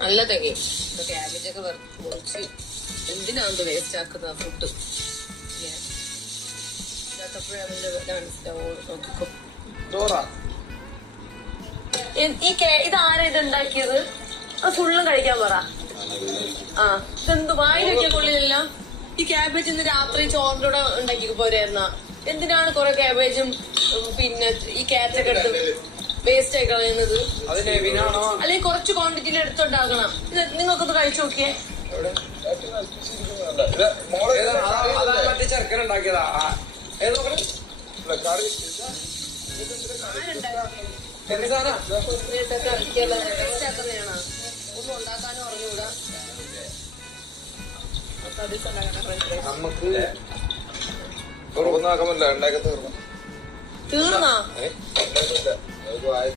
നല്ല തികയും. ക്യാബേജൊക്കെ മുറിച്ച് എന്തിനാണ് വേസ്റ്റ് ആക്കുന്ന ഫുഡ്? ഇതാരാ ഇത് ഉണ്ടാക്കിയത്? അത് ഫുള്ളും കഴിക്കാൻ പറ. ഇതെന്ത് വായിൽ വെക്കാൻ കൊള്ളില്ല. ഈ ക്യാബേജ് ഇന്ന് രാത്രി ചോറിന്റെ കൂടെ ഉണ്ടാക്കി പോരായിരുന്ന? എന്തിനാണ് കുറെ ക്യാബേജും പിന്നെ ഈ ക്യാരറ്റൊക്കെ എടുത്ത് വേസ്റ്റ് ആയി കളയുന്നത്? അല്ലെങ്കിൽ കുറച്ച് ക്വാണ്ടിറ്റിയിൽ എടുത്തുണ്ടാക്കണം. ഇത് നിങ്ങൾക്കൊന്ന് കഴിച്ചു നോക്കിയേ. ചെറുക്കനുണ്ടാക്കിയതാ. ഒന്നും ഉണ്ടാക്കാനും അറിഞ്ഞൂടാ. നമുക്ക് തീർന്നാ